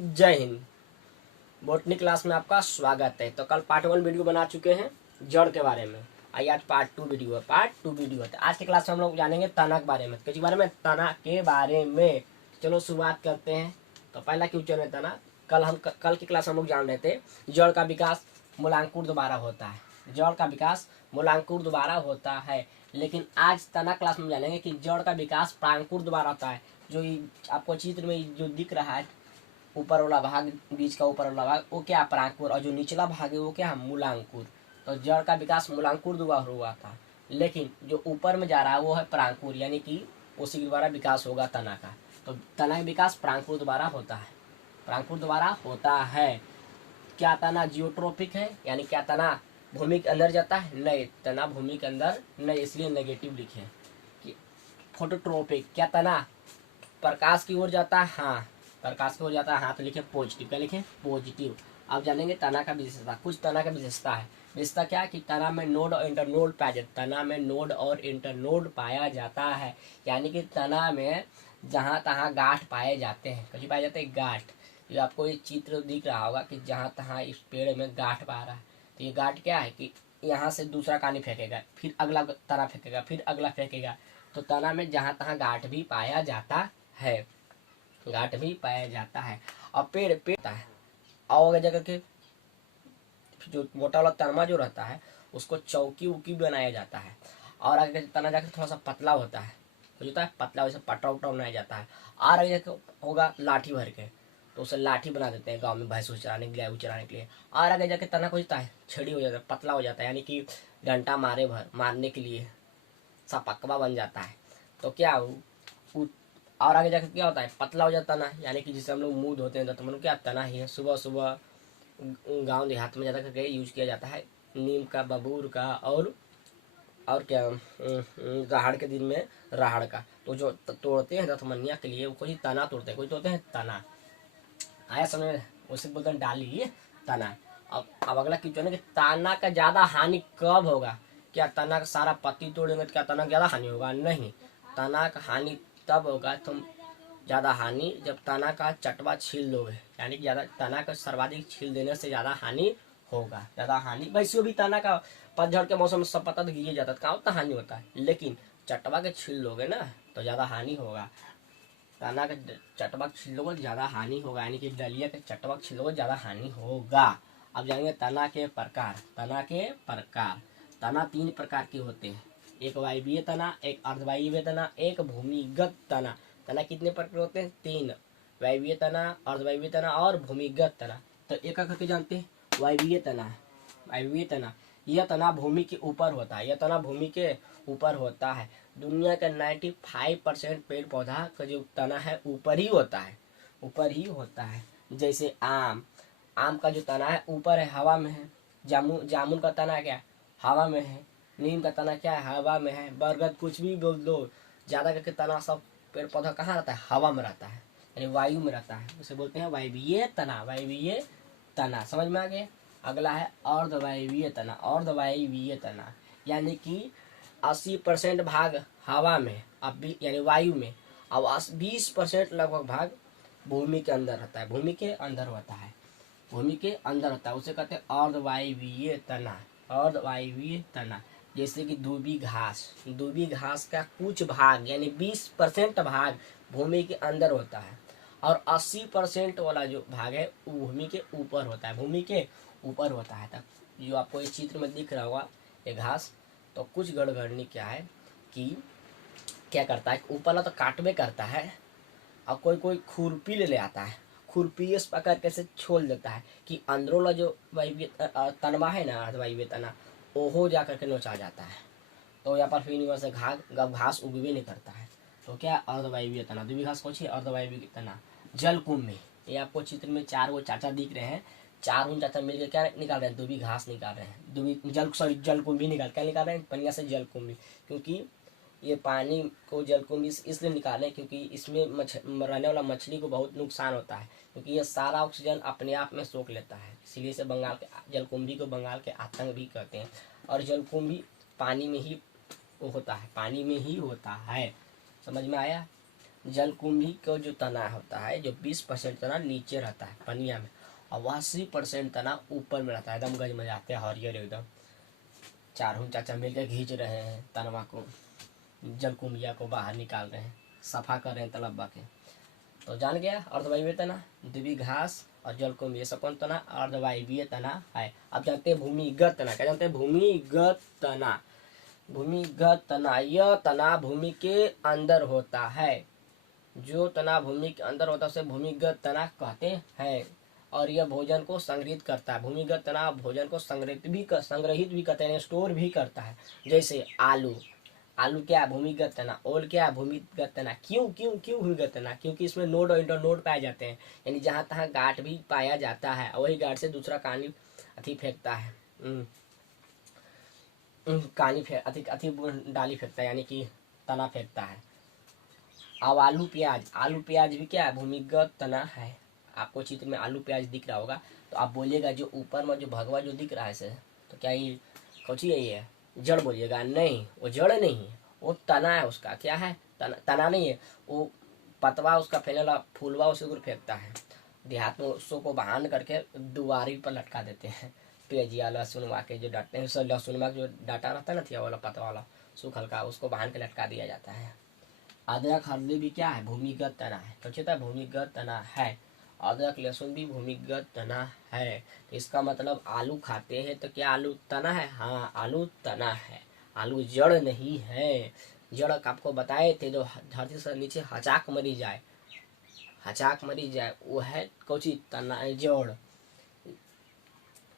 जय Hind. Botany class में आपका स्वागत है। तो कल पार्ट 1 वीडियो बना चुके हैं जड़ के बारे में। आइए आज पार्ट 2 वीडियो है। तो आज के क्लास में हम लोग जानेंगे तना के बारे में। किस बारे में? तना के बारे में। चलो शुरुआत करते हैं। तो पहला क्वेश्चन है तना। कल की क्लास हम लोग जान रहे थे जड़ का विकास मूलांकुर द्वारा होता है। जड़ का विकास मूलांकुर द्वारा होता है, लेकिन आज तना क्लास में जानेंगे कि जड़ का विकास प्रांकुर द्वारा होता है। जो आपको चित्र में जो दिख रहा है ऊपर वाला भाग, बीच का ऊपर वाला भाग, वो क्या प्रांकुर, और जो निचला भाग है वो क्या मूलांकुर। तो जड़ का विकास मूलांकुर द्वारा हुआ था, लेकिन जो ऊपर में जा रहा है वो है प्रांकुर, यानी कि उसी के द्वारा विकास होगा तना का। तो तना का विकास प्रांकुर द्वारा होता है, प्रांकुर द्वारा होता है। क्या तना जियोट्रोपिक है, यानी क्या तना भूमि के अंदर जाता है? नहीं, तना भूमि के अंदर नहीं, इसलिए नेगेटिव लिखे। कि फोटोट्रोपिक, क्या तना प्रकाश की ओर जाता है? हाँ, प्रकाश की ओर जाता है। हाँ, तो लिखे पॉजिटिव। क्या लिखे? पॉजिटिव। अब जानेंगे तना का विशेषता। कुछ तना का विशेषता है। विशेषता क्या है कि तना में नोड और इंटरनोड पाया जाता है। तना में नोड और इंटरनोड पाया जाता है, यानी कि तना में जहाँ तहाँ गांठ पाए जाते हैं। कभी पाए जाते हैं? गांठ। ये आपको ये चित्र दिख रहा होगा कि जहाँ तहाँ इस पेड़ में गांठ पा रहा है। तो ये गांठ क्या है कि यहाँ से दूसरा कहानी फेंकेगा, फिर अगला तना फेंकेगा, फिर अगला फेंकेगा। तो तना में जहाँ तहाँ गांठ भी पाया जाता है, गांठ भी पाया जाता है। और पेड़ होता है, और अगर जगह के जो मोटा वाला तना जो रहता है उसको चौकी उकी बनाया जाता है। और आगे तना जाकर थोड़ा सा पतला होता है, तो होता है पतला, वैसे पटरा उटरा बनाया जाता है। और आगे होगा लाठी भर के, तो उसे लाठी बना देते हैं गांव में भैंस चराने के लिए, गाय चराने के लिए। और आगे जाके तना को होता है छड़ी हो जाता है, पतला हो जाता है, यानी कि डंडा मारने के लिए सपकवा बन जाता है। तो क्या और आगे जाकर क्या होता है? पतला हो जाता तना, यानी कि जिसे हम लोग मूड होते हैं तो मतलब क्या तना ही है। सुबह सुबह गांव देहात में ज़्यादा करके यूज किया जाता है नीम का, बबूर का, और क्या राहड़ के दिन में राहड़ का। तो जो तोड़ते हैं दतमनिया के लिए वो कोई तना तोड़ते हैं, कोई तोड़ते हैं तना। आया समझ? उसे बोलते हैं डाली तना। अब अगला क्वेश्चन है कि तना का ज्यादा हानि कब होगा? क्या तना का सारा पत्ती तोड़ेंगे तो क्या तना का ज्यादा हानि होगा? नहीं, तना का हानि तब होगा तुम ज्यादा हानि जब तना का चटवा छील दोगे, यानी कि ज्यादा तना का सर्वाधिक छील देने से ज्यादा हानि होगा। ज्यादा हानि वैसे भी तना का पतझड़ के मौसम में सब पता तो गिर जाता है, कहाँ उतना हानि होता है, लेकिन चटवा के छील दोगे ना तो ज्यादा हानि होगा। तना के चटवक छिलोगे ज्यादा हानि होगा, यानी कि डलिया के चटवक छिलोगे ज्यादा हानि होगा। अब जाएंगे तना के प्रकार। तना के प्रकार। तना 3 प्रकार के होते हैं, एक वायवीय तना, एक अर्धवायवीय तना, एक भूमिगत तना। तना कितने प्रकार के होते हैं? 3। वायवीय तना, अर्धवायवीय तना और भूमिगत तना। तो एक करके जानते हैं। वायवीय तना। वायवीय तना, यह तना भूमि के ऊपर होता है। यह तना भूमि के ऊपर होता है। दुनिया का 95% पेड़ पौधा का जो तना है ऊपर ही होता है, ऊपर ही होता है। जैसे आम, आम का जो तना है ऊपर है, हवा में है। जामुन का तना क्या है? हवा में है। नीम का तना क्या है? हवा में है। बरगद, कुछ भी बोल दो, ज्यादा करके तना सब पेड़ पौधा कहाँ रहता है? हवा में रहता है, यानी वायु में रहता है। उसे बोलते हैं वायवीय तना। वायवीय तना समझ में आ गया। अगला है अर्धवायवीय तना। अर्धवायवीय तना यानी कि 80% भाग हवा में, अब यानी वायु में, अब 20% लगभग भाग भूमि के अंदर रहता है। भूमि के अंदर होता है, भूमि के अंदर होता है। उसे कहते हैं अर्धवायवीय तना। अर्धवायवीय तना जैसे कि दूबी घास। दूबी घास का कुछ भाग यानी 20% भाग भूमि के अंदर होता है, और 80% वाला जो भाग है वो भूमि के ऊपर होता है। भूमि के ऊपर होता है। तब जो आपको इस चित्र में दिख रहा होगा ये घास, तो कुछ गड़गड़नी क्या है कि क्या करता है, ऊपर वाला तो काटवे करता है, और कोई कोई खुरपी ले आता है, खुरपी से पकड़ के से छोल देता है कि अंदर वाला जो तनवा है ना, वायव्य तना, ओहो जा करके नोचा जाता है। तो यहाँ पर फिर से घास उगवे नहीं करता है। तो क्या अर्धवायवीय तना, दूबी घास कौन सी? अर्धवायवीय तना। जलकुंभी, ये आपको चित्र में 4 वो चाचा दिख रहे हैं। 4 चाचा मिलकर क्या निकाल रहे हैं? दूबी घास निकाल रहे हैं। दूबी जलकुंभी क्या निकाल रहे हैं? पनिया से जलकुंभी। क्योंकि ये पानी को जलकुंभी इसलिए निकाले क्योंकि इसमें रहने वाला मछली को बहुत नुकसान होता है, क्योंकि ये सारा ऑक्सीजन अपने आप में सोख लेता है। इसीलिए से बंगाल के जलकुंभी को बंगाल के आतंक भी कहते हैं। और जलकुंभी पानी में ही वो होता है, पानी में ही होता है। समझ में आया? जलकुंभी का जो तना होता है, जो 20% तना नीचे रहता है पनिया में, और 80% तना ऊपर में रहता है। एकदम गज में जाते हैं हरियर एकदम। चारों चाचा मिलकर खींच रहे हैं तनवा को, जलकुंभिया को बाहर निकाल रहे हैं, सफा कर रहे हैं तलब्बा के। तो जान गया अर्धवायवीय तना, द्विघास और जलकुंभी, ये सब कौन तना? अर्धवायवीय तना है। अब जानते हैं भूमिगत तना। क्या जानते हैं? भूमिगत तना। भूमिगत तना, यह तना भूमि के अंदर होता है। जो तना भूमि के अंदर होता है उसे भूमिगत तना कहते हैं, और यह भोजन को संग्रहित करता है। भूमिगत तना भोजन को संग्रहित भी करते हैं, स्टोर भी करता है। जैसे आलू, आलू क्या है? भूमिगत तना। ओल क्या है? भूमिगत तना। क्यों क्यों क्यों भूमिगत तना? क्योंकि इसमें नोड और इंटरनोड पाए जाते हैं, यानी जहाँ तहाँ गांठ भी पाया जाता है, वही गांठ से दूसरा कहानी अथी फेंकता है, कहानी फेंक अथी डाली फेंकता है, यानी कि तना फेंकता है। अब आलू प्याज, आलू प्याज भी क्या है? भूमिगत तना है। आपको चित्र में आलू प्याज दिख रहा होगा, तो आप बोलिएगा जो ऊपर में जो भगवा जो दिख रहा है इसे, तो क्या ये कौची है? ये जड़ बोलिएगा? नहीं, वो जड़ नहीं है, वो तना है उसका। क्या है? तना। तना नहीं है वो, पतवा उसका फैले वाला फूलवा उसे ऊपर फेंकता है। देहात में उसको बांध करके दुआरी पर लटका देते हैं। प्याजिया लहसुनवा के जो डांटे हैं, लहसुनवा जो डांटा रहता है ना, थिया वाला पतवा वाला सूखल का, उसको बांध के लटका दिया जाता है। अदरक हल्दी भी क्या है? भूमिगत तना है। तो चेता भूमिगत तना है। अदरक लहसुन भी भूमिगत तना है। तो इसका मतलब आलू खाते हैं तो क्या आलू तना है? हाँ, आलू तना है, आलू जड़ नहीं है। जड़ आपको बताए थे, जो धरती से नीचे हचाक मरी जाए, हचाक मरी जाए, वो है कौची? तना, जड़।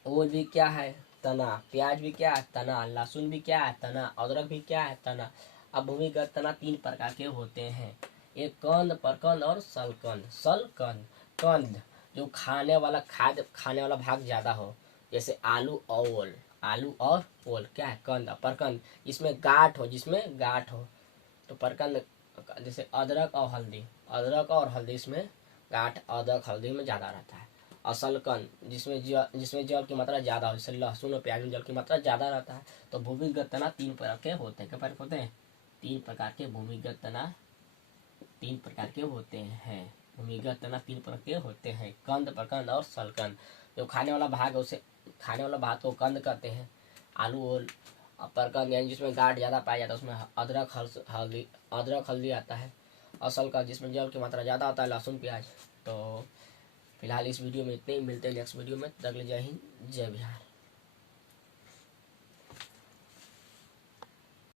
वो भी क्या है? तना। प्याज भी क्या है? तना। लहसुन भी क्या है? तना। अदरक भी क्या है? तना। अब भूमिगत तना 3 प्रकार के होते हैं, एक कंद, प्रकंद और सलकंद। सलकंद, कंद जो खाने वाला खाने वाला भाग ज्यादा हो, जैसे आलू और ओल। आलू और ओल क्या है? कंद। प्रकंद जिसमें गांठ हो, जिसमें गांठ हो, तो प्रकंद। जैसे अदरक और हल्दी, अदरक और हल्दी इसमें गांठ अदरक हल्दी में ज्यादा रहता है। असलकन जिसमें जल की मात्रा ज्यादा हो, जैसे लहसुन और प्याज में जल की मात्रा ज्यादा रहता है। तो भूमिगत तना 3 प्रकार के होते हैं। क्या प्रकार होते हैं? 3 प्रकार के भूमिगत तना 3 प्रकार के होते हैं। भूमिगत तना 3 प्रकार के होते हैं, कंद, प्रकंद और सलकंद। जो खाने वाला भाग है उसे, खाने वाला भाग को कंद कहते हैं। आलू और प्रकंद यानी जिसमें गांठ ज्यादा पाया जाता है, उसमें अदरक हल्दी आता है। असल का जिसमें जल की मात्रा ज्यादा होता है, लहसुन प्याज। तो फिलहाल इस वीडियो में इतने ही, मिलते हैं नेक्स्ट वीडियो में। तब तक के लिए जय हिंद, जय बिहार।